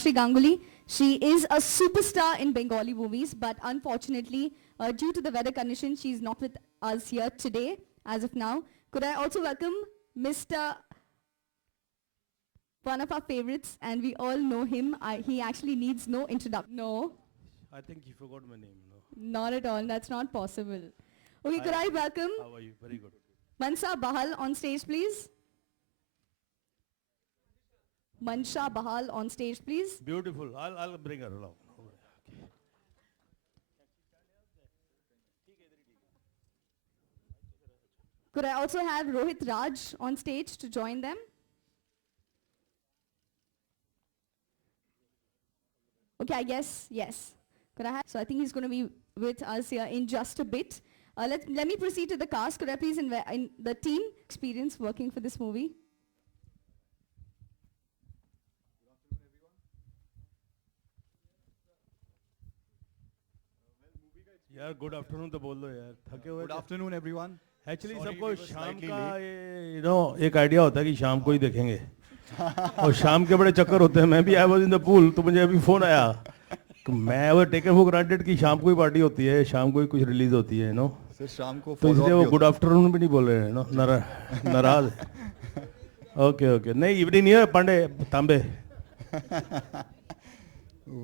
Sri Ganguly. She is a superstar in Bengali movies, but unfortunately, due to the weather conditions, she's not with us here today, as of now. Could I also welcome Mr. one of our favorites, and we all know him. He actually needs no introduction. No, I think you forgot my name. No. not at all. That's not possible. Okay, Hi. could I welcome How are you? Very good. Mansa Bahal on stage, please? Mansha Bahal on stage, please. Beautiful. I'll bring her along. Okay. Could I also have Rohit Raj on stage to join them? Okay, I guess, yes. Could I have, so I think he's going to be with us here in just a bit. Let me proceed to the cast. Could I please invite in the team experience working for this movie? यार good afternoon तो बोल दो यार थके हुए Good afternoon, everyone. Actually Sorry सबको we were शाम slightly का late. ये एक आइडिया होता है कि शाम को ही देखेंगे और शाम के बड़े चक्कर होते हैं. मैं भी I was in the pool तो मुझे अभी फोन आया कि मैं वो टेकन फॉर ग्रांटेड कि शाम को ही पार्टी होती है, शाम को ही कुछ रिलीज होती है नो, सर शाम को तो follow इसलिए up वो भी गुड होता आफ्टरनून भी नहीं बोल रहे हैं नो, नाराज. ओके ओके नहीं इवनिंग है पांडे तांबे. है.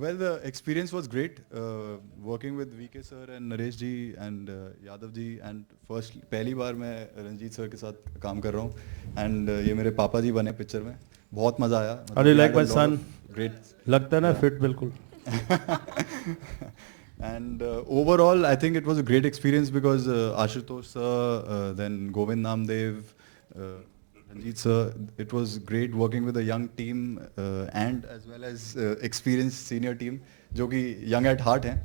Well, the experience was great. Working with VK sir and Naresh ji and Yadav ji and first पहली बार मैं रंजीत sir के साथ काम कर रहा हूँ and ये मेरे पापा जी बने पिक्चर में. बहुत मजा आया. How do you we like had a my lot son? of Great. लगता है ना फिट बिल्कुल. And overall, I think it was a great experience because Ashutosh sir, then Govind Namdev, Ranjit sir, it was great working with a young team and as well as experienced senior team, जो कि young at heart हैं,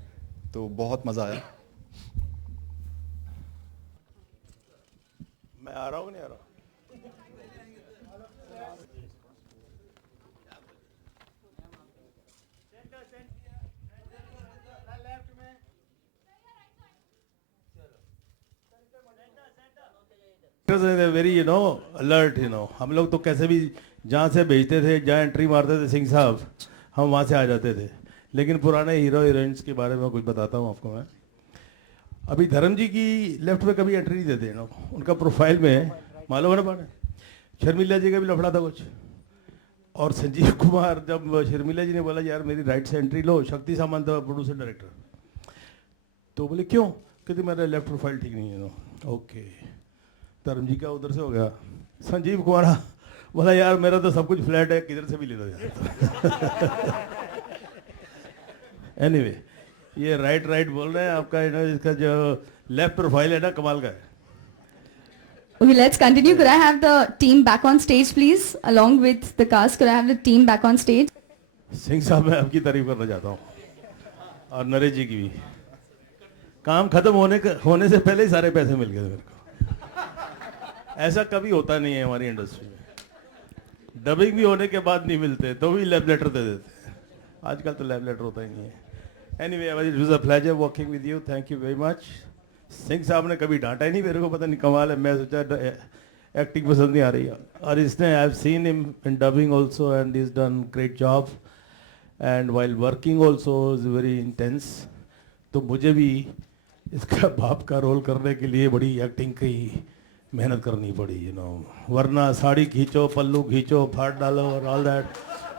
तो बहुत मज़ा आया. मैं आ रहा हूँ नहीं आ रहा. वेरी अलर्ट हम लोग तो कैसे भी जहाँ से भेजते थे, जहाँ एंट्री मारते थे सिंह साहब, हम वहाँ से आ जाते थे. लेकिन पुराने हीरो हीरोइंस के बारे में कुछ बताता हूँ आपको मैं. अभी धर्म जी की लेफ्ट में कभी एंट्री नहीं देते उनका प्रोफाइल में मालूम है ना पाने. शर्मिला जी का भी लफड़ा था कुछ, और संजीव कुमार जब शर्मिला जी ने बोला यार मेरी राइट से एंट्री लो, शक्ति सामंत था प्रोड्यूसर डायरेक्टर, तो बोले क्यों, कहते मेरा लेफ्ट प्रोफाइल ठीक नहीं है. ओके धर्म जी का उधर से हो गया. संजीव कुमार बोला यार मेरा तो सब कुछ फ्लैट है, किधर से भी ले लो यार. एनीवे ये राइट बोल रहे हैं आपका इसका जो लेफ्ट प्रोफाइल है ना कमाल का है. Okay, let's continue. Could I have the team back on stage, please? Along with the cast, could I have the team back on stage? Singh साहब मैं आपकी तारीफ करना चाहता हूँ और नरेश जी की भी. काम खत्म होने से पहले ही सारे पैसे मिल गए मेरे को. ऐसा कभी होता नहीं है हमारी इंडस्ट्री में. डबिंग भी होने के बाद नहीं मिलते तो भी लैब लेटर दे देते हैं. आजकल तो लैब लेटर होता ही नहीं है. Anyway it was a pleasure working with you. Thank you very much. Singh साहब ने कभी डांटा ही नहीं मेरे को, पता नहीं कमाल है. मैं सोचा एक्टिंग पसंद नहीं आ रही है, और इसने I have seen him in dubbing also and he is done great job and while working also is very intense. तो मुझे भी इसका बाप का रोल करने के लिए बड़ी एक्टिंग की मेहनत करनी पड़ी वरना साड़ी खींचो, पल्लू खींचो, फाड़ डालो और ऑल दैट,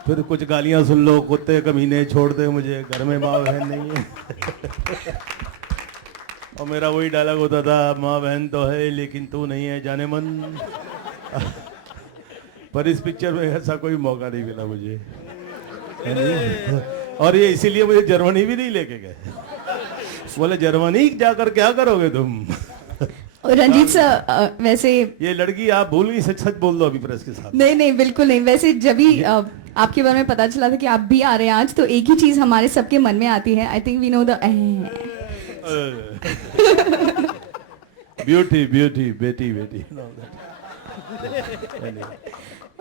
फिर कुछ गालियां सुन लो, कुत्ते कमीने छोड़ दे मुझे, घर में माँ बहन नहीं है. और मेरा वही डायलॉग होता था, माँ बहन तो है लेकिन तू नहीं है जाने मन. पर इस पिक्चर में ऐसा कोई मौका नहीं मिला मुझे, और ये इसीलिए मुझे जर्मनी भी नहीं लेके गए. बोले जर्मनी जाकर क्या करोगे तुम. रंजीत सर वैसे ये लड़की आप भूल गई, सच बोल दो अभी प्रेस के साथ. नहीं बिल्कुल नहीं. वैसे जब भी आपके बारे में पता चला था कि आप भी आ रहे हैं आज, तो एक ही चीज हमारे सबके मन में आती है. I think we know the beauty बेटी.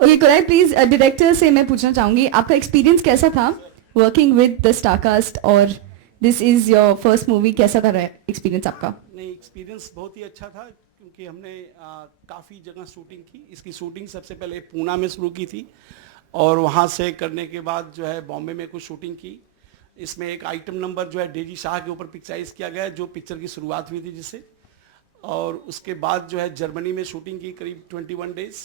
Okay, could I please director से मैं पूछना चाहूंगी आपका एक्सपीरियंस कैसा था वर्किंग विद द स्टारकास्ट, और this is your first movie. कैसा था एक्सपीरियंस आपका? नहीं, एक्सपीरियंस बहुत ही अच्छा था क्योंकि हमने काफ़ी जगह शूटिंग की. इसकी शूटिंग सबसे पहले पूना में शुरू की थी और वहाँ से करने के बाद जो है बॉम्बे में कुछ शूटिंग की। इसमें एक आइटम नंबर जो है डेजी शाह के ऊपर पिक्चराइज किया गया है, जो पिक्चर की शुरुआत हुई थी जिससे। और उसके बाद जो है जर्मनी में शूटिंग की करीब 21 डेज,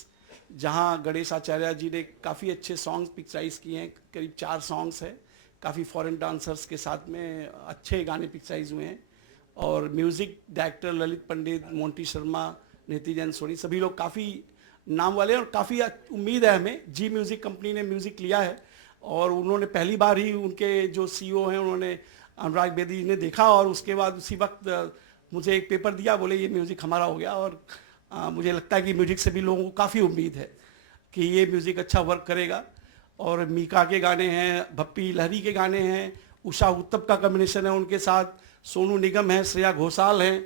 जहाँ गणेश आचार्य जी ने काफ़ी अच्छे सॉन्ग्स पिक्चराइज किए हैं, करीब 4 सॉन्ग्स हैं, काफ़ी फॉरेन डांसर्स के साथ में अच्छे गाने पिक्चराइज हुए हैं। और म्यूज़िक डायरेक्टर ललित पंडित, मोंटी शर्मा, नीति जैन सोनी, सभी लोग काफ़ी नाम वाले हैं और काफ़ी उम्मीद है हमें। जी म्यूज़िक कंपनी ने म्यूज़िक लिया है और उन्होंने पहली बार ही उनके जो सीईओ हैं उन्होंने अनुराग बेदी जी ने देखा और उसके बाद उसी वक्त मुझे एक पेपर दिया, बोले ये म्यूज़िक हमारा हो गया। और मुझे लगता है कि म्यूज़िक से भी लोगों को काफ़ी उम्मीद है कि ये म्यूज़िक अच्छा वर्क करेगा। और मीका के गाने हैं, भप्पी लहरी के गाने हैं, उषा उत्तप का कॉम्बिनेशन है उनके साथ, सोनू निगम है, श्रेया घोषाल हैं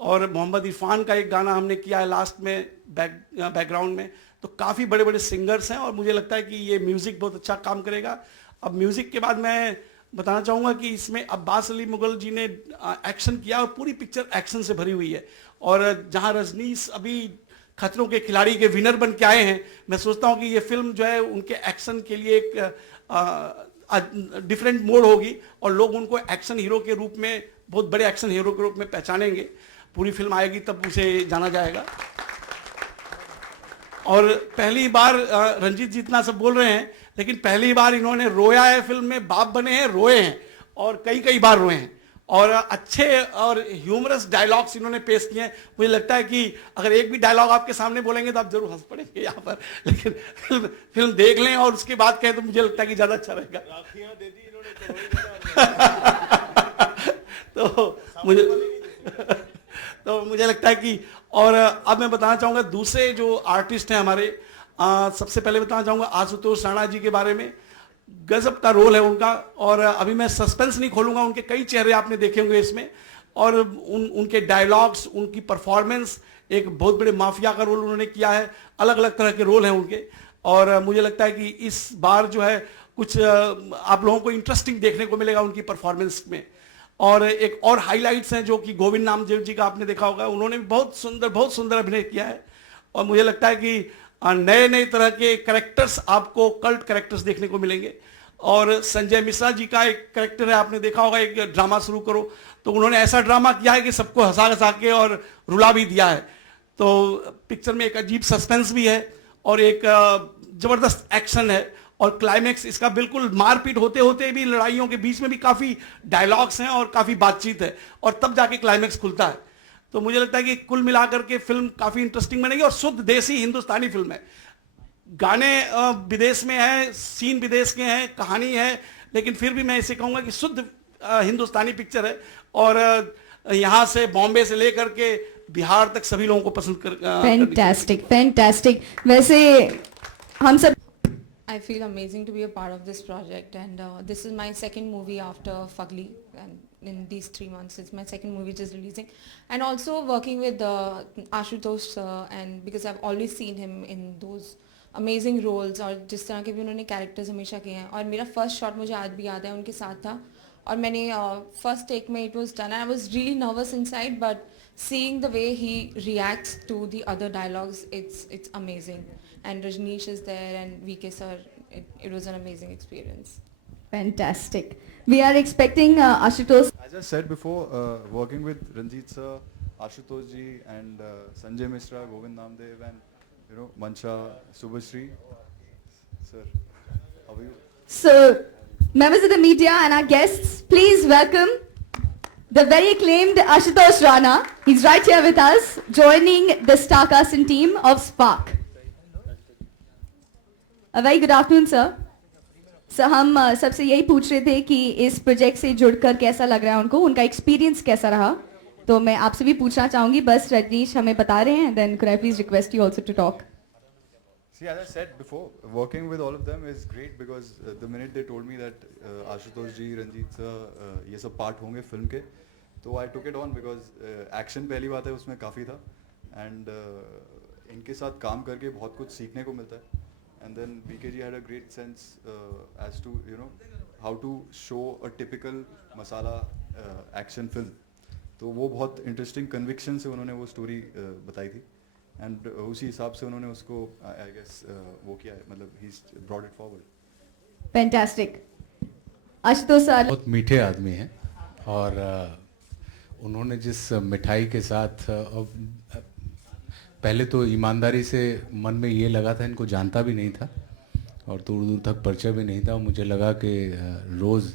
और मोहम्मद इरफान का एक गाना हमने किया है लास्ट में बैकग्राउंड में। तो काफ़ी बड़े बड़े सिंगर्स हैं और मुझे लगता है कि ये म्यूज़िक बहुत अच्छा काम करेगा। अब म्यूज़िक के बाद मैं बताना चाहूँगा कि इसमें अब्बास अली मुगल जी ने एक्शन किया और पूरी पिक्चर एक्शन से भरी हुई है। और जहाँ रजनीश अभी खतरों के खिलाड़ी के विनर बन के आए हैं, मैं सोचता हूँ कि ये फिल्म जो है उनके एक्शन के लिए एक डिफरेंट मोड होगी और लोग उनको एक्शन हीरो के रूप में, बहुत बड़े एक्शन हीरो के रूप में पहचानेंगे। पूरी फिल्म आएगी तब उसे जाना जाएगा। और पहली बार रंजीत जी इतना सब बोल रहे हैं, लेकिन पहली बार इन्होंने रोया है फिल्म में, बाप बने हैं, रोए हैं और कई बार रोए हैं और अच्छे और ह्यूमरस डायलॉग्स इन्होंने पेश किए हैं। मुझे लगता है कि अगर एक भी डायलॉग आपके सामने बोलेंगे तो आप जरूर हंस पड़ेंगे यहाँ पर, लेकिन फिल्म देख लें और उसके बाद कहें तो मुझे लगता है कि ज़्यादा अच्छा रहेगा। तो मुझे लगता है कि, और अब मैं बताना चाहूँगा दूसरे जो आर्टिस्ट हैं हमारे, सबसे पहले बताना चाहूँगा आशुतोष राणा जी के बारे में। गजब का रोल है उनका और अभी मैं सस्पेंस नहीं खोलूंगा, उनके कई चेहरे आपने देखे होंगे इसमें और उनके डायलॉग्स, उनकी परफॉर्मेंस, एक बहुत बड़े माफिया का रोल उन्होंने किया है, अलग अलग तरह के रोल हैं उनके। और मुझे लगता है कि इस बार जो है कुछ आप लोगों को इंटरेस्टिंग देखने को मिलेगा उनकी परफॉर्मेंस में। और एक और हाईलाइट्स हैं जो कि गोविंद नामदेव जी का आपने देखा होगा, उन्होंने भी बहुत सुंदर अभिनय किया है। और मुझे लगता है कि नए नए तरह के कैरेक्टर्स, आपको कल्ट कैरेक्टर्स देखने को मिलेंगे। और संजय मिश्रा जी का एक कैरेक्टर है, आपने देखा होगा, एक ड्रामा शुरू करो, तो उन्होंने ऐसा ड्रामा किया है कि सबको हंसा के और रुला भी दिया है। तो पिक्चर में एक अजीब सस्पेंस भी है और एक जबरदस्त एक्शन है और क्लाइमेक्स इसका बिल्कुल मारपीट होते होते भी, लड़ाइयों के बीच में भी काफी डायलॉग्स हैं और काफी बातचीत है और तब जाके क्लाइमेक्स खुलता है। तो मुझे लगता है कि कुल मिलाकर के फिल्म काफी इंटरेस्टिंग बनेगी और शुद्ध देसी हिंदुस्तानी फिल्म है। गाने विदेश में है, सीन विदेश के हैं, कहानी है, लेकिन फिर भी मैं इसे कहूंगा कि शुद्ध हिंदुस्तानी पिक्चर है और यहाँ से बॉम्बे से लेकर के बिहार तक सभी लोगों को पसंद कर। फैंटास्टिक। वैसे हम सब I feel amazing to be a part of this project, and this is my second movie after Fugly, and in these 3 months it's my second movie just releasing, and also working with Ashutosh sir, and because I've always seen him in those amazing roles और जिस तरह के भी उन्होंने characters हमेशा किए हैं। और मेरा first shot मुझे आज भी याद है, उनके साथ था और मैंने first take में it was done and I was really nervous inside, but seeing the way he reacts to the other dialogues, it's amazing. And Rajneesh is there and VK sir, it was an amazing experience. Fantastic. We are expecting Ashutosh. As I said before, working with Ranjit sir, Ashutosh ji and Sanjay Mishra, Govind Namdev and Mansha, Subhashri. Sir, how are you? So, members of the media and our guests, please welcome the very acclaimed Ashutosh Rana. He's right here with us, joining the star casting team of Spark. A very good afternoon, sir. Sir हम सबसे यही पूछ रहे थे कि इस project से जुड़कर कैसा लग रहा है उनको, उनका एक्सपीरियंस कैसा रहा। तो मैं आपसे भी पूछना चाहूंगी, बस रजनीश हमें बता रहे हैं, then could I please request you also to talk? See, as I said before, working with all of them is great because the minute they told me that Ashutosh ji, Ranjit sir, ये सब part होंगे film के, तो I took it on because action पहली बात है उसमें काफ़ी था and इनके साथ काम करके बहुत कुछ सीखने को मिलता है। And then BKG had a great sense as to how to show a typical masala action film. तो वो बहुत interesting conviction से उन्होंने वो story बताई थी एंड उसी हिसाब से उन्होंने उसको आई गेस वो किया है, मतलब he brought it forward. Fantastic. Ashutosh sir, बहुत मीठे आदमी हैं और उन्होंने जिस मिठाई के साथ पहले तो ईमानदारी से मन में ये लगा था, इनको जानता भी नहीं था और दूर दूर तक परिचय भी नहीं था। मुझे लगा कि रोज़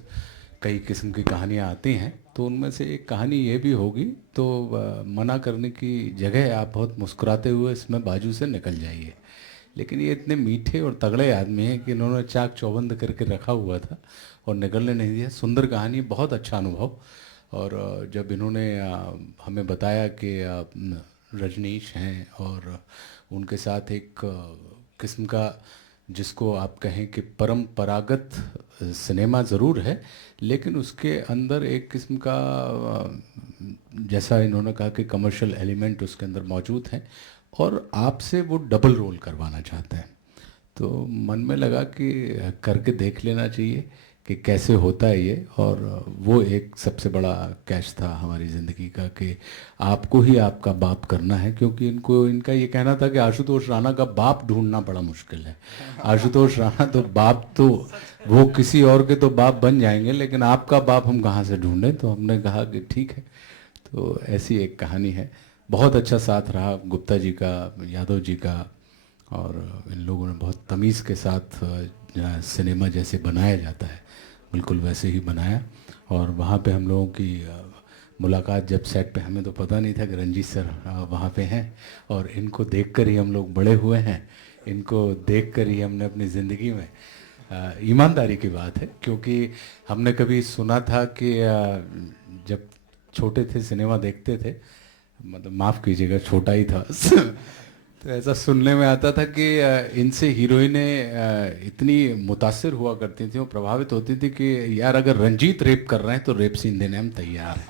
कई किस्म की कहानियाँ आती हैं, तो उनमें से एक कहानी ये भी होगी, तो मना करने की जगह आप बहुत मुस्कुराते हुए इसमें बाजू से निकल जाइए। लेकिन ये इतने मीठे और तगड़े आदमी हैं कि इन्होंने चाक चौबंद करके रखा हुआ था और निकलने नहीं दिया। सुंदर कहानी, बहुत अच्छा अनुभव। और जब इन्होंने हमें बताया कि रजनीश हैं और उनके साथ एक किस्म का, जिसको आप कहें कि परंपरागत सिनेमा ज़रूर है, लेकिन उसके अंदर एक किस्म का जैसा इन्होंने कहा कि कमर्शियल एलिमेंट उसके अंदर मौजूद हैं और आपसे वो डबल रोल करवाना चाहते हैं, तो मन में लगा कि करके देख लेना चाहिए कि कैसे होता है ये। और वो एक सबसे बड़ा कैच था हमारी ज़िंदगी का कि आपको ही आपका बाप करना है, क्योंकि इनका ये कहना था कि आशुतोष राणा का बाप ढूंढना बड़ा मुश्किल है। आशुतोष राणा तो बाप, तो वो किसी और के तो बाप बन जाएंगे, लेकिन आपका बाप हम कहाँ से ढूंढें। तो हमने कहा कि ठीक है। तो ऐसी एक कहानी है। बहुत अच्छा साथ रहा गुप्ता जी का, यादव जी का, और इन लोगों ने बहुत तमीज़ के साथ सिनेमा जैसे बनाया जाता है बिल्कुल वैसे ही बनाया। और वहाँ पे हम लोगों की मुलाकात जब सेट पे, हमें तो पता नहीं था कि रंजीत सर वहाँ पे हैं, और इनको देखकर ही हम लोग बड़े हुए हैं। इनको देखकर ही हमने अपनी ज़िंदगी में, ईमानदारी की बात है, क्योंकि हमने कभी सुना था कि जब छोटे थे सिनेमा देखते थे, मतलब माफ़ कीजिएगा छोटा ही था तो ऐसा सुनने में आता था कि इनसे हीरोइनें इतनी मुतासिर हुआ करती थी और प्रभावित होती थी कि यार अगर रंजीत रेप कर रहे हैं तो रेप सीन देने हम तैयार हैं।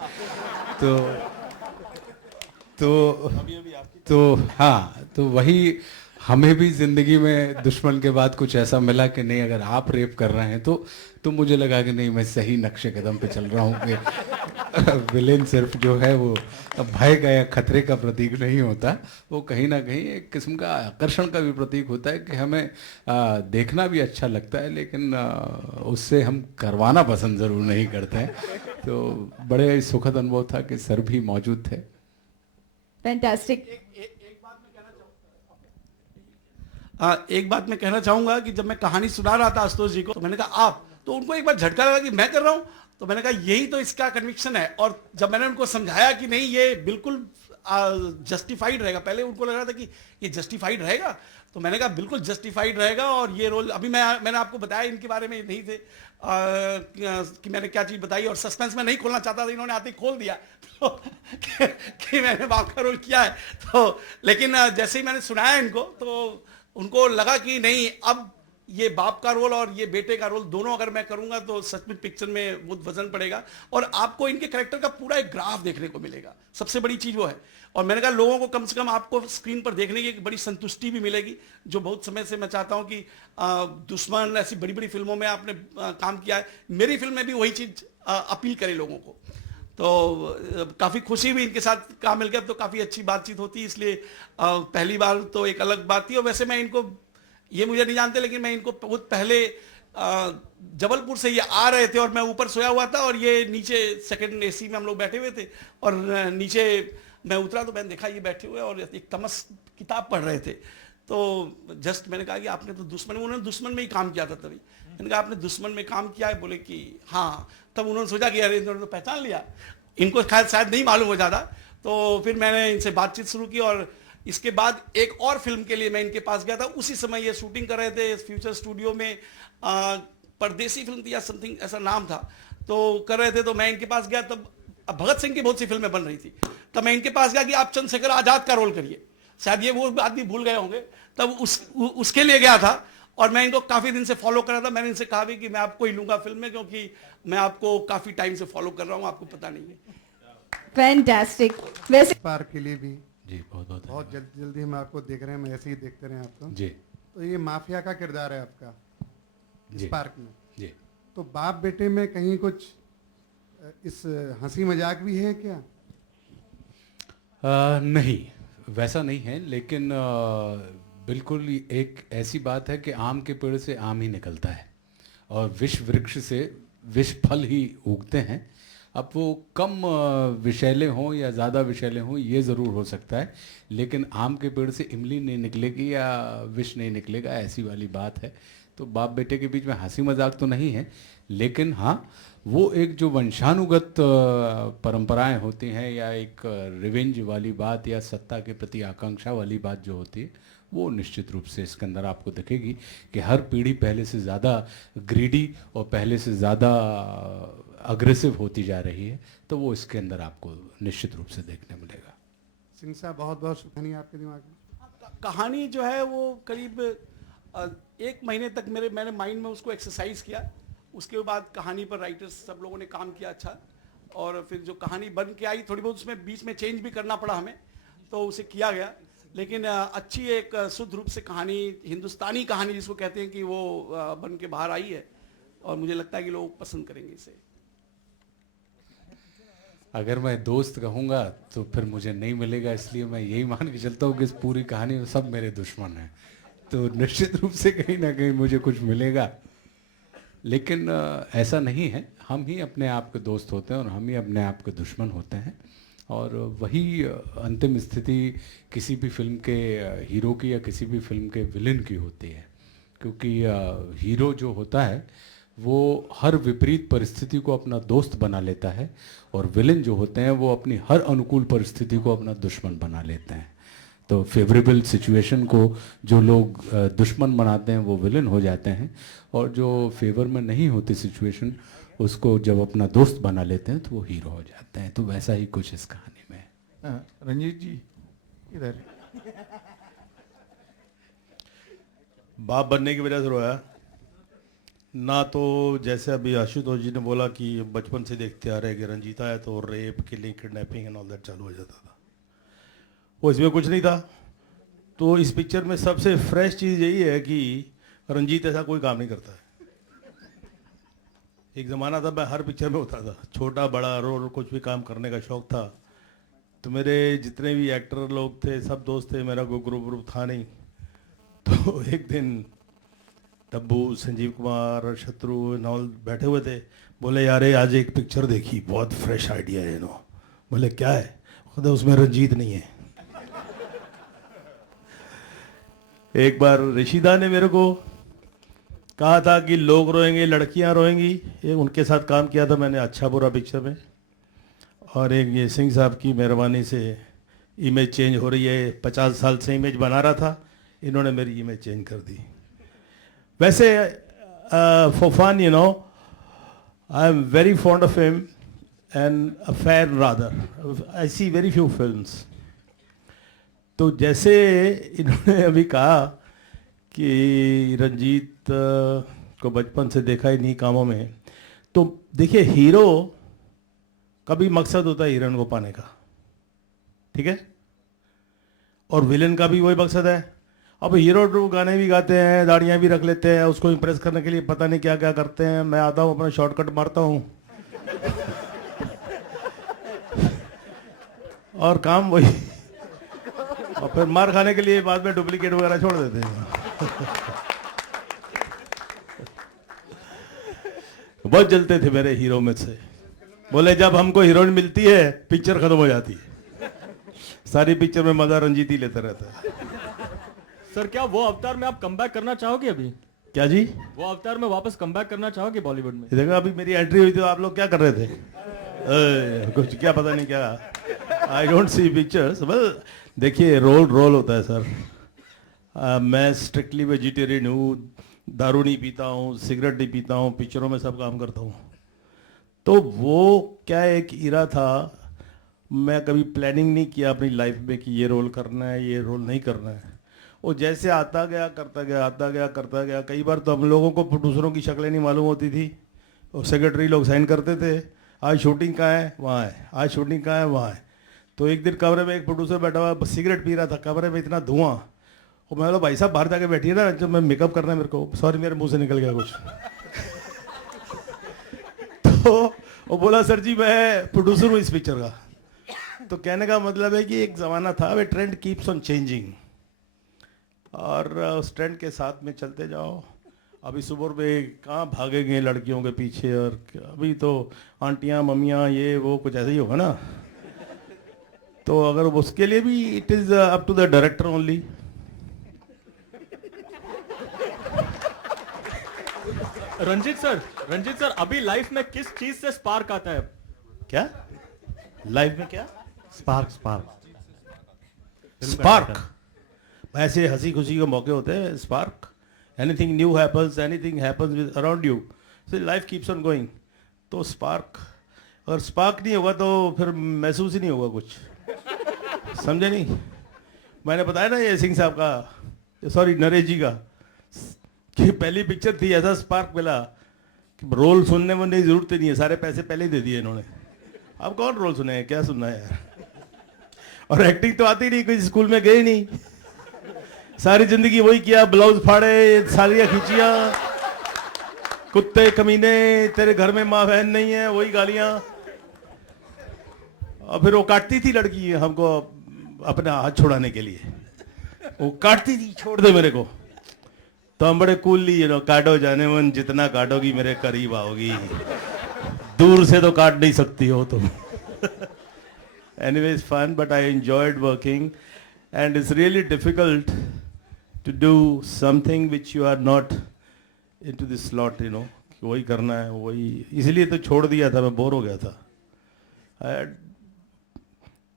तो हाँ, तो वही हमें भी ज़िंदगी में दुश्मन के बाद कुछ ऐसा मिला कि नहीं, अगर आप रेप कर रहे हैं तो मुझे लगा कि नहीं, मैं सही नक्शे कदम पे चल रहा हूँ कि विलेन सिर्फ जो है वो भय का या खतरे का प्रतीक नहीं होता, वो कहीं ना कहीं एक किस्म का आकर्षण का भी प्रतीक होता है कि हमें देखना भी अच्छा लगता है, लेकिन उससे हम करवाना पसंद ज़रूर नहीं करते हैं। तो बड़े सुखद अनुभव था कि सर भी मौजूद थे। फैंटास्टिक। एक बात मैं कहना चाहूंगा कि जब मैं कहानी सुना रहा था आशुतोष जी को, तो मैंने कहा आप, तो उनको एक बार झटका लगा कि मैं कर रहा हूं, तो मैंने कहा यही तो इसका कन्विक्शन है। और जब मैंने उनको समझाया कि नहीं ये बिल्कुल जस्टिफाइड रहेगा, पहले उनको लग रहा था कि ये जस्टिफाइड रहेगा, तो मैंने कहा बिल्कुल जस्टिफाइड रहेगा। और ये रोल अभी मैंने आपको बताया इनके बारे में नहीं थे कि मैंने क्या चीज़ बताई, और सस्पेंस में नहीं खोलना चाहता था, इन्होंने आते ही खोल दिया तो कि मैंने बाप का रोल किया है। तो लेकिन जैसे ही मैंने सुनाया इनको, तो उनको लगा कि नहीं, अब ये बाप का रोल और ये बेटे का रोल दोनों अगर मैं करूंगा तो सच में पिक्चर में बहुत वजन पड़ेगा और आपको इनके कैरेक्टर का पूरा एक ग्राफ देखने को मिलेगा। सबसे बड़ी चीज वो है। और मैंने कहा लोगों को कम से कम आपको स्क्रीन पर देखने की एक बड़ी संतुष्टि भी मिलेगी, जो बहुत समय से मैं चाहता हूं कि दुश्मन ऐसी बड़ी बड़ी फिल्मों में आपने काम किया है, मेरी फिल्म में भी वही चीज अपील करे लोगों को। तो काफ़ी खुशी हुई इनके साथ काम मिल गया, तो काफ़ी अच्छी बातचीत होती है, इसलिए पहली बार तो एक अलग बात थी। और वैसे मैं इनको, ये मुझे नहीं जानते, लेकिन मैं इनको बहुत पहले जबलपुर से ये आ रहे थे और मैं ऊपर सोया हुआ था और ये नीचे सेकंड एसी में हम लोग बैठे हुए थे, और नीचे मैं उतरा तो मैंने देखा ये बैठे हुए और एक तमस किताब पढ़ रहे थे। तो जस्ट मैंने कहा कि आपने तो दुश्मन, उन्होंने दुश्मन में ही काम किया था तभी। मैंने कहा आपने दुश्मन में काम किया है? बोले कि हाँ। तब उन्होंने सोचा कि अरे इन्होंने तो पहचान लिया, इनको शायद नहीं मालूम हो जाता। तो फिर मैंने इनसे बातचीत शुरू की और इसके बाद एक और फिल्म के लिए मैं इनके पास गया था। उसी समय ये शूटिंग कर रहे थे फ्यूचर स्टूडियो में, परदेसी फिल्म थी या समथिंग ऐसा नाम था, तो कर रहे थे। तो मैं इनके पास गया, तब भगत सिंह की बहुत सी फिल्में बन रही थी, तब मैं इनके पास गया कि आप चंद्रशेखर आजाद का रोल करिए। शायद ये वो आदमी भूल गए होंगे, तब उसके लिए गया था और मैं इनको काफी दिन से फॉलो कर रहा था। मैंने इनसे कहा भी कि मैं आपको ही लूंगा फिल्म में, क्योंकि मैं आपको काफी टाइम से फॉलो कर रहा हूँ, आपको पता नहीं है। फैंटास्टिक। वैसे पार्क के लिए भी जी बहुत बहुत जल्दी हम आपको देख रहे हैं, हम ऐसे ही देखते रहे आपको जी तो ये माफिया का किरदार है आपका इस जी पार्क में। जी। तो बाप बेटे में कहीं कुछ इस हंसी मजाक भी है क्या? नहीं, वैसा नहीं है, लेकिन बिल्कुल एक ऐसी बात है कि आम के पेड़ से आम ही निकलता है और विष वृक्ष से विष फल ही उगते हैं। अब वो कम विषैले हों या ज़्यादा विषैले हों ये ज़रूर हो सकता है, लेकिन आम के पेड़ से इमली नहीं निकलेगी या विष नहीं निकलेगा, ऐसी वाली बात है। तो बाप बेटे के बीच में हंसी मजाक तो नहीं है, लेकिन हाँ वो एक जो वंशानुगत परंपराएं होती हैं या एक रिवेंज वाली बात या सत्ता के प्रति आकांक्षा वाली बात जो होती है वो निश्चित रूप से इसके अंदर आपको दिखेगी कि हर पीढ़ी पहले से ज़्यादा ग्रीडी और पहले से ज़्यादा अग्रेसिव होती जा रही है, तो वो इसके अंदर आपको निश्चित रूप से देखने मिलेगा। सिंह साहब बहुत बहुत शुक्रिया आपके दिमाग में। कहानी जो है वो करीब 1 महीने तक मैंने माइंड में उसको एक्सरसाइज किया। उसके बाद कहानी पर राइटर्स सब लोगों ने काम किया अच्छा, और फिर जो कहानी बन के आई थोड़ी बहुत उसमें बीच में चेंज भी करना पड़ा हमें, तो उसे किया गया। लेकिन अच्छी एक शुद्ध रूप से कहानी, हिंदुस्तानी कहानी जिसको कहते हैं कि वो बन के बाहर आई है, और मुझे लगता है कि लोग पसंद करेंगे इसे। अगर मैं दोस्त कहूँगा तो फिर मुझे नहीं मिलेगा, इसलिए मैं यही मान के चलता हूँ कि इस पूरी कहानी में सब मेरे दुश्मन हैं, तो निश्चित रूप से कहीं ना कहीं मुझे कुछ मिलेगा। लेकिन ऐसा नहीं है, हम ही अपने आप के दोस्त होते हैं और हम ही अपने आप के दुश्मन होते हैं, और वही अंतिम स्थिति किसी भी फिल्म के हीरो की या किसी भी फिल्म के विलेन की होती है, क्योंकि हीरो जो होता है वो हर विपरीत परिस्थिति को अपना दोस्त बना लेता है, और विलेन जो होते हैं वो अपनी हर अनुकूल परिस्थिति को अपना दुश्मन बना लेते हैं। तो फेवरेबल सिचुएशन को जो लोग दुश्मन बनाते हैं वो विलेन हो जाते हैं, और जो फेवर में नहीं होती सिचुएशन उसको जब अपना दोस्त बना लेते हैं तो वो हीरो हो जाते हैं। तो वैसा ही कुछ इस कहानी में है। रंजीत जी इधर। बाप बनने की वजह से रोया ना, तो जैसे अभी आशुतोष जी ने बोला कि बचपन से देखते आ रहे कि रंजीत आया तो rape, killing, kidnapping and all that चालू हो जाता था, वो इसमें कुछ नहीं था। तो इस पिक्चर में सबसे फ्रेश चीज़ यही है कि रंजीत ऐसा कोई काम नहीं करता है। एक ज़माना था मैं हर पिक्चर में होता था, छोटा बड़ा रोल कुछ भी काम करने का शौक था, तो मेरे जितने भी एक्टर लोग थे सब दोस्त थे, मेरा कोई ग्रुप था नहीं। तो एक दिन तब्बू, संजीव कुमार, शत्रु नॉल बैठे हुए थे, बोले यार आज एक पिक्चर देखी, बहुत फ्रेश आइडिया है नो। बोले क्या है? खुदा उसमें रंजीत नहीं है। एक बार ऋषिदा ने मेरे को कहा था कि लोग रोएंगे लड़कियां रोएंगी, ये उनके साथ काम किया था मैंने अच्छा बुरा पिक्चर में, और एक ये सिंह साहब की मेहरबानी से इमेज चेंज हो रही है। 50 साल से इमेज बना रहा था, इन्होंने मेरी इमेज चेंज कर दी। वैसे for fun you know I am very fond of him and a fan rather, I see very few films. तो जैसे इन्होंने अभी कहा कि रंजीत को बचपन से देखा ही नहीं कामों में, तो देखिए हीरो का भी मकसद होता है हीरोइन को पाने का, ठीक है, और विलेन का भी वही मकसद है। अब हीरो गाने भी गाते हैं, दाढ़ियाँ भी रख लेते हैं, उसको इम्प्रेस करने के लिए पता नहीं क्या क्या करते हैं। मैं आता हूँ अपना शॉर्टकट मारता हूँ और काम वही, और फिर मार खाने के लिए बाद में डुप्लीकेट वगैरह छोड़ देते हैं। बहुत जलते थे मेरे हीरो में से, बोले जब हमको हीरोइन मिलती है पिक्चर खत्म हो जाती है, सारी पिक्चर में मजा रंजीत ही लेता रहता है। सर क्या वो अवतार में आप कमबैक करना चाहोगे अभी? क्या जी? वो अवतार में वापस कमबैक करना चाहोगे बॉलीवुड में? देखो अभी मेरी एंट्री हुई थी तो आप लोग क्या कर रहे थे? कुछ क्या पता नहीं क्या, I don't see pictures. Well देखिए रोल होता है सर। मैं स्ट्रिक्टली वेजिटेरियन हूँ, दारू नहीं पीता हूँ, सिगरेट नहीं पीता हूँ, पिक्चरों में सब काम करता हूँ। तो वो क्या एक इरा था, मैं कभी प्लानिंग नहीं किया अपनी लाइफ में कि ये रोल करना है ये रोल नहीं करना है। वो जैसे आता गया करता गया, आता गया करता गया। कई बार तो हम लोगों को प्रोड्यूसरों की शक्लें नहीं मालूम होती थी, और सेक्रेटरी लोग साइन करते थे, आज शूटिंग कहाँ है वहाँ है, आज शूटिंग कहाँ है वहाँ है। तो एक दिन कमरे में एक प्रोड्यूसर बैठा हुआ सिगरेट पी रहा था, कमरे में इतना धुआं, और मैं बोला भाई साहब बाहर जाके बैठिए ना, जब मैं मेकअप करना है मेरे को। सॉरी मेरे मुंह से निकल गया कुछ। तो वो बोला सर जी मैं प्रोड्यूसर हूँ इस पिक्चर का। तो कहने का मतलब है कि एक ज़माना था, वे ट्रेंड कीप्स ऑन चेंजिंग, और उस ट्रेंड के साथ में चलते जाओ। अभी सुबह में कहाँ भागेंगे लड़कियों के पीछे, और अभी तो आंटियाँ मम्मियाँ ये वो कुछ ऐसे ही होगा ना। तो अगर उसके लिए भी it is up to the director only. Ranjit sir अभी लाइफ में किस चीज से स्पार्क आता है? क्या लाइफ में क्या स्पार्क स्पार्क? ऐसे हंसी खुशी के मौके होते हैं, spark. Anything new happens, anything happens with around you, so life keeps on going. तो स्पार्क, अगर स्पार्क नहीं होगा तो फिर महसूस ही नहीं होगा कुछ, समझे नहीं? मैंने बताया ना ये सिंह साहब का, सॉरी नरेश जी का, कि पहली पिक्चर थी, ऐसा स्पार्क मिला कि रोल सुनने में नहीं जरूरत ही नहीं है, सारे पैसे पहले ही दे दिए इन्होंने। अब कौन रोल सुने, क्या सुनना है यार। और एक्टिंग तो आती नहीं, कोई स्कूल में गए नहीं, सारी जिंदगी वही किया, ब्लाउज फाड़े, साड़ियाँ खींचिया, कुत्ते कमीने, तेरे घर में माँ बहन नहीं है, वही गालियाँ। और फिर वो काटती थी लड़की हमको अपना हाथ छुड़ाने के लिए, वो काटती थी, छोड़ दे मेरे को। तो हम बड़े कूल काटो जाने मन, जितना काटोगी मेरे करीब आओगी, दूर से तो काट नहीं सकती हो तुम। Anyways, fun, but I enjoyed working, and it's really difficult to do something which you are not into this slot, वही करना है, वही, इसलिए तो छोड़ दिया था, मैं बोर हो गया था। I had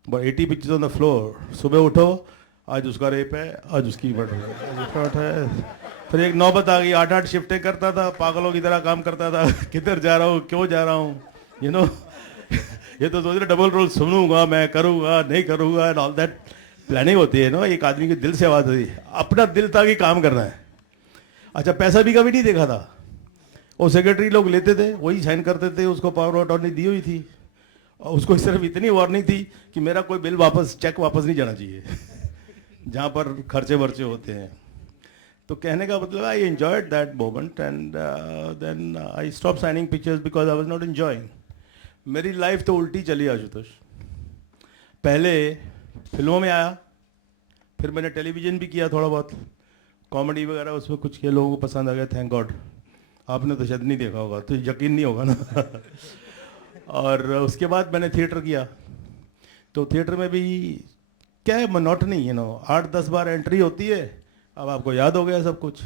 about 80 pictures on the floor। सुबह उठो, आज उसका रेप है, आज उसकी मर्डर है, फिर एक नौबत आ गई, 8-8 शिफ्टें करता था, पागलों की तरह काम करता था, किधर जा रहा हूँ, क्यों जा रहा हूँ, ये तो सोच रहे डबल रोल सुनूंगा मैं, करूंगा नहीं करूंगा, एंड ऑल दैट प्लानिंग होती है ना। एक आदमी के दिल से आवाज होती है, अपना दिल था कि काम करना है। अच्छा, पैसा भी कभी नहीं देखा था, वो सेक्रेटरी लोग लेते थे, वही साइन करते थे, उसको पावर ऑफ अटॉर्नी दी हुई थी, और उसको सिर्फ इतनी वार्निंग थी कि मेरा कोई बिल वापस, चेक वापस नहीं जाना चाहिए जहाँ पर खर्चे वर्चे होते हैं। तो कहने का मतलब, I enjoyed that moment, and then I stop signing pictures because I was not enjoying. मेरी लाइफ तो उल्टी चली आशुतोष। पहले फिल्मों में आया, फिर मैंने टेलीविज़न भी किया, थोड़ा बहुत कॉमेडी वगैरह उसमें कुछ किया, लोगों को पसंद आ गया, थैंक गॉड। आपने तो शायद नहीं देखा होगा, तो यकीन नहीं होगा ना। और उसके बाद मैंने थिएटर किया, तो थिएटर में भी क्या है, मोनोटनी, 8-10 बार एंट्री होती है, अब आपको याद हो गया सब कुछ,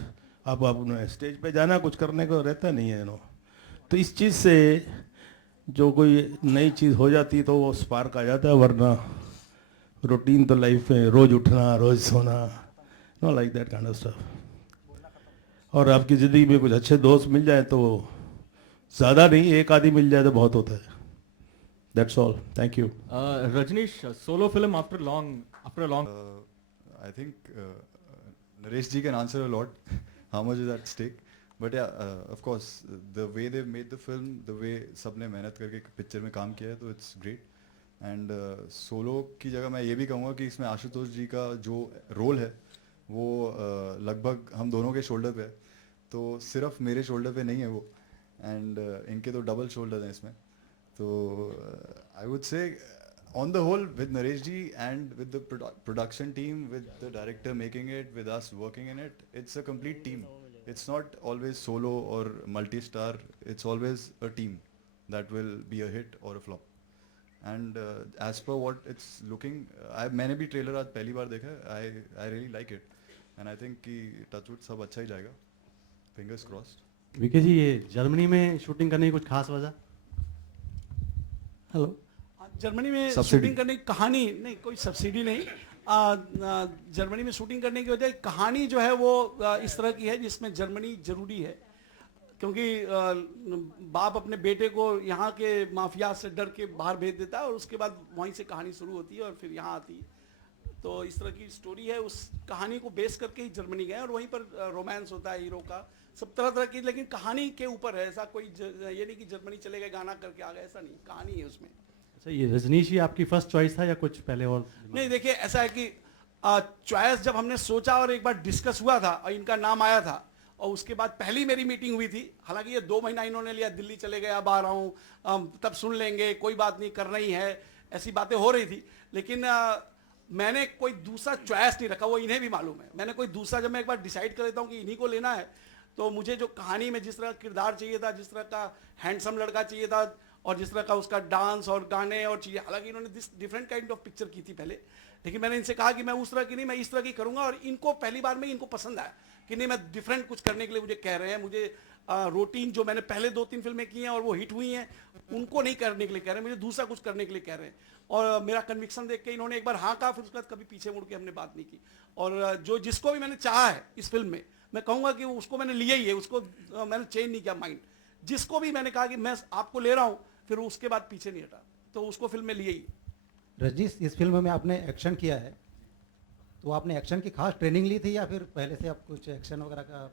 अब आपने स्टेज पे जाना, कुछ करने को रहता नहीं है, तो इस चीज़ से जो कोई नई चीज़ हो जाती है तो वो स्पार्क आ जाता है, वरना रूटीन तो लाइफ में रोज़ उठना, रोज़ सोना, know like that kind of stuff. और आपकी ज़िंदगी में कुछ अच्छे दोस्त मिल जाए तो ज़्यादा नहीं, एक आदमी मिल जाए तो बहुत होता है। That's all, thank you. Rajnish, solo film after long I think Naresh ji can answer a lot. How much is at stake? But yeah, of course, the way they've made the film, the way सबने मेहनत करके picture में काम किया है, तो it's great. And solo की जगह मैं ये भी कहूँगा कि इसमें आशुतोष जी का जो रोल है वो लगभग हम दोनों के शोल्डर पे है, तो सिर्फ मेरे शोल्डर पे नहीं है वो, एंड इनके तो डबल शोल्डर हैं इसमें। तो I would say on the whole, with Naresh ji and with the production team, with the director making it, with us working in it, it's a complete team. It's not always solo or multi-star. It's always a team that will be a hit or a flop. And as per what it's looking, मैंने भी trailer आज पहली बार देखा है, I really like it, and I think कि touchwood सब अच्छा ही जाएगा, fingers crossed. विके जी, ये जर्मनी में शूटिंग करने की कुछ खास वजह? हेलो, जर्मनी में Subsidy. शूटिंग करने की कहानी नहीं, कोई सब्सिडी नहीं, जर्मनी में शूटिंग करने की वजह कहानी जो है वो इस तरह की है जिसमें जर्मनी जरूरी है, क्योंकि बाप अपने बेटे को यहाँ के माफिया से डर के बाहर भेज देता है और उसके बाद वहीं से कहानी शुरू होती है और फिर यहाँ आती है। तो इस तरह की स्टोरी है, उस कहानी को बेस करके ही जर्मनी गए और वहीं पर रोमांस होता है हीरो का, सब तरह तरह की, लेकिन कहानी के ऊपर है। ऐसा कोई ये नहीं कि जर्मनी चले गए गाना करके आ गए, ऐसा नहीं, कहानी है उसमें। अच्छा, ये रजनीश ही आपकी फर्स्ट चॉइस था या कुछ पहले और? नहीं, देखिए ऐसा है कि चॉइस जब हमने सोचा और एक बार डिस्कस हुआ था और इनका नाम आया था, और उसके बाद पहली मेरी मीटिंग हुई थी, हालांकि ये 2 महीना इन्होंने लिया, दिल्ली चले गए, अब आ रहा हूँ, तब सुन लेंगे, कोई बात नहीं, करना ही है, ऐसी बातें हो रही थी, लेकिन मैंने कोई दूसरा चॉइस नहीं रखा, वो इन्हें भी मालूम है। मैंने कोई दूसरा, जब मैं एक बार डिसाइड कर लेता हूँ कि इन्हीं को लेना है, तो मुझे जो कहानी में जिस तरह का किरदार चाहिए था, जिस तरह का हैंडसम लड़का चाहिए था, और जिस तरह का उसका डांस और गाने और चीज़ें, हालांकि इन्होंने this different kind of picture की थी पहले, लेकिन मैंने इनसे कहा कि मैं उस तरह की नहीं, मैं इस तरह की करूंगा। और इनको पहली बार में इनको पसंद आया कि नहीं, मैं डिफरेंट कुछ करने के लिए मुझे कह रहे हैं। मुझे रूटीन जो मैंने पहले 2-3 फिल्में की हैं और वो हिट हुई हैं, उनको नहीं करने के लिए कह रहे हैं, मुझे दूसरा कुछ करने के लिए कह रहे हैं। और मेरा कन्विक्शन देख के इन्होंने एक बार हाँ कहा, फिर उसके बाद कभी पीछे मुड़ के हमने बात नहीं की। और जो जिसको भी मैंने चाहा है इस फिल्म में, मैं कहूँगा कि उसको मैंने लिया ही है, उसको मैंने चेंज नहीं किया माइंड। जिसको भी मैंने कहा कि मैं आपको ले रहा हूँ, फिर उसके बाद पीछे नहीं हटा, तो उसको फिल्म में लिया ही। रजनीश, इस फिल्म में आपने एक्शन किया है, तो आपने एक्शन की खास ट्रेनिंग ली थी या फिर पहले से आप कुछ एक्शन वगैरह का?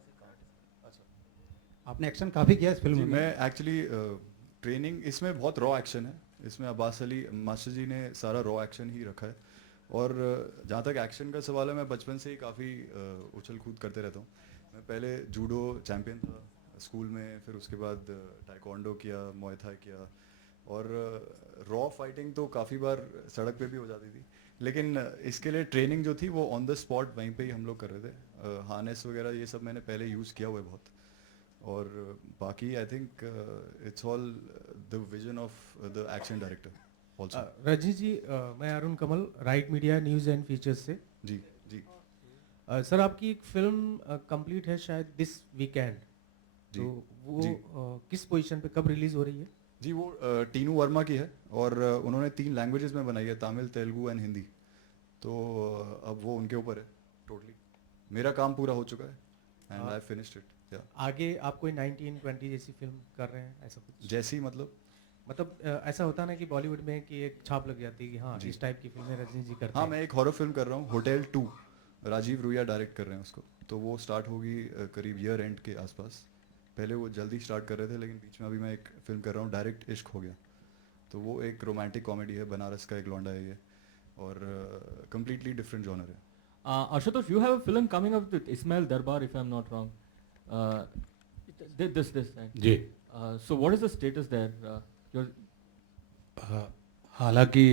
आपने एक्शन काफ़ी किया इस फिल्म में। मैं एक्चुअली ट्रेनिंग, इसमें बहुत रॉ एक्शन है। इसमें अब्बास अली मास्टर जी ने सारा रॉ एक्शन ही रखा है। और जहाँ तक एक्शन का सवाल है, मैं बचपन से ही काफ़ी उछल कूद करते रहता हूँ। मैं पहले जूडो चैम्पियन था स्कूल में, फिर उसके बाद टाइकोंडो किया, मुay थाई किया, और रॉ फाइटिंग तो काफ़ी बार सड़क पे भी हो जाती थी। लेकिन इसके लिए ट्रेनिंग जो थी वो ऑन द स्पॉट वहीं पे ही हम लोग कर रहे थे। हार्नेस वगैरह ये सब मैंने पहले यूज़ किया हुआ है बहुत। और बाकी I think it's all the vision of the action director also. Rajni ji, मैं Arun Kamal, Right Media News and Features से। जी जी। सर, आपकी एक फिल्म कंप्लीट है शायद दिस वीकेंड, तो वो किस पोजीशन पे कब रिलीज हो रही है? जी, वो टीनू वर्मा की है, और उन्होंने 3 लैंग्वेजेस में बनाई है, तमिल, तेलुगु एंड हिंदी। तो अब वो उनके ऊपर है टोटली। मेरा काम पूरा हो चुका है एंड आई फिनिश्ड इट। आगे आप कोई 1920 जैसी फिल्म कर रहे हैं, ऐसा कुछ? जैसी मतलब ऐसा होता ना कि बॉलीवुड में कि एक छाप लग जाती है कि हाँ इस टाइप की फिल्में रजनी जी करते हाँ, हैं। मैं एक हॉरर फिल्म कर रहा हूँ, होटल 2, राजीव रुइया डायरेक्ट कर रहे हैं उसको। तो वो स्टार्ट होगी करीब ईयर एंड के आसपास। पहले वो जल्दी स्टार्ट कर रहे थे, लेकिन बीच में अभी मैं एक फिल्म कर रहा हूँ, डायरेक्ट इश्क हो गया। तो वो एक रोमांटिक कॉमेडी है, बनारस का एक लौंडा है ये, और कम्प्लीटली डिफरेंट जॉनर है। Ashutosh, you have a film coming up with Ismail Darbar, if I'm not wrong. This right? जी। So what is the status there? हालांकि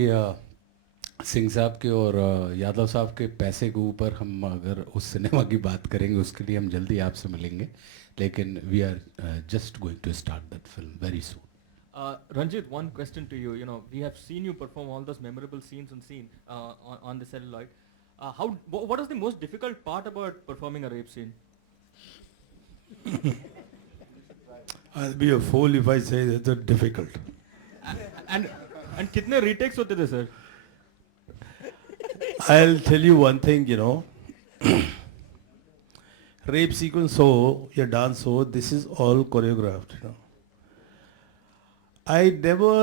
सिंह साहब के और यादव साहब के पैसे के ऊपर हम अगर उस सिनेमा की बात करेंगे, उसके लिए हम जल्दी आपसे मिलेंगे, लेकिन we are just going to start that film very soon. Ranjit, one question to you. You know, we have seen you perform all those memorable scenes on the celluloid. What is the most difficult part about performing a rape scene? I'll be a fool if I say that it's difficult. And कितने retakes होते थे sir? I'll tell you one thing, you know. Rape sequence हो या dance हो, this is all choreographed, you know. I never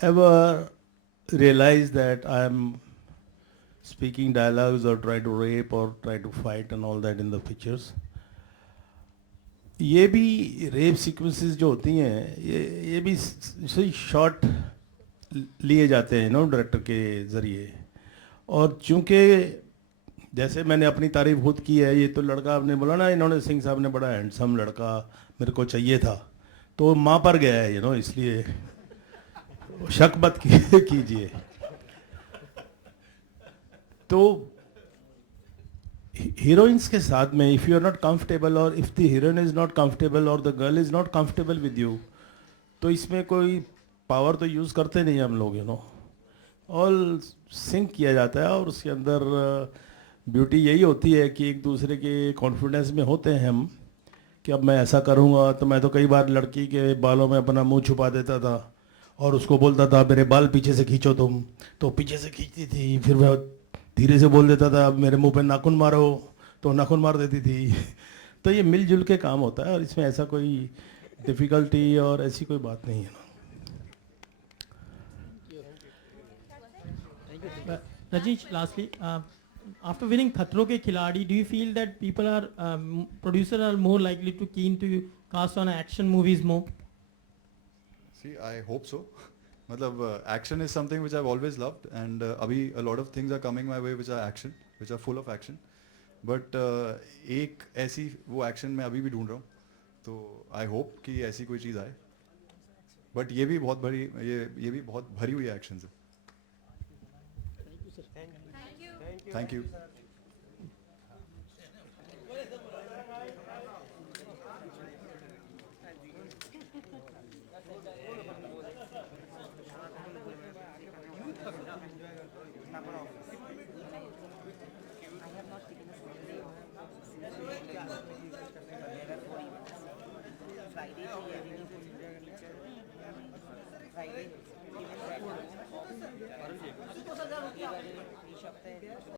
ever realized that I'm speaking dialogues or try to rape or try to fight and all that in the pictures. ये भी rape sequences जो होती हैं, ये भी shot लिए जाते हैं नो डायरेक्टर के ज़रिए। और चूंकि जैसे मैंने अपनी तारीफ खुद की है, ये तो लड़का आपने बोला ना, इन्होंने सिंह साहब ने बड़ा हैंडसम लड़का मेरे को चाहिए था, तो माँ पर गया है नो, इसलिए शक मत कीजिए। तो हीरोइंस के साथ में if you are not comfortable, और if the heroine is not comfortable और the girl is not comfortable with you, तो इसमें कोई पावर तो यूज़ करते नहीं हम लोग, यू नो। ऑल सिंक किया जाता है, और उसके अंदर ब्यूटी यही होती है कि एक दूसरे के कॉन्फिडेंस में होते हैं हम, कि अब मैं ऐसा करूँगा। तो मैं तो कई बार लड़की के बालों में अपना मुंह छुपा देता था और उसको बोलता था मेरे बाल पीछे से खींचो तुम, तो पीछे से खींचती थी। फिर मैं धीरे से बोल देता था मेरे मुंह पे नाखून मारो, तो नाखून मार देती थी। तो ये मिलजुल के काम होता है, और इसमें ऐसा कोई डिफ़िकल्टी और ऐसी कोई बात नहीं है ना। Rajesh, lastly, after winning Khatron Ke Khiladi, do you feel that people are producers are more likely to keen to cast on action movies more? See, I hope so. मतलब action is something which I've always loved, and अभी a lot of things are coming my way which are action, which are full of action. But एक ऐसी वो action मैं अभी भी ढूंढ रहा हूँ, तो I hope कि ऐसी कोई चीज़ आए. But ये भी बहुत भरी ये भी बहुत भरी हुई actions है. Thank you.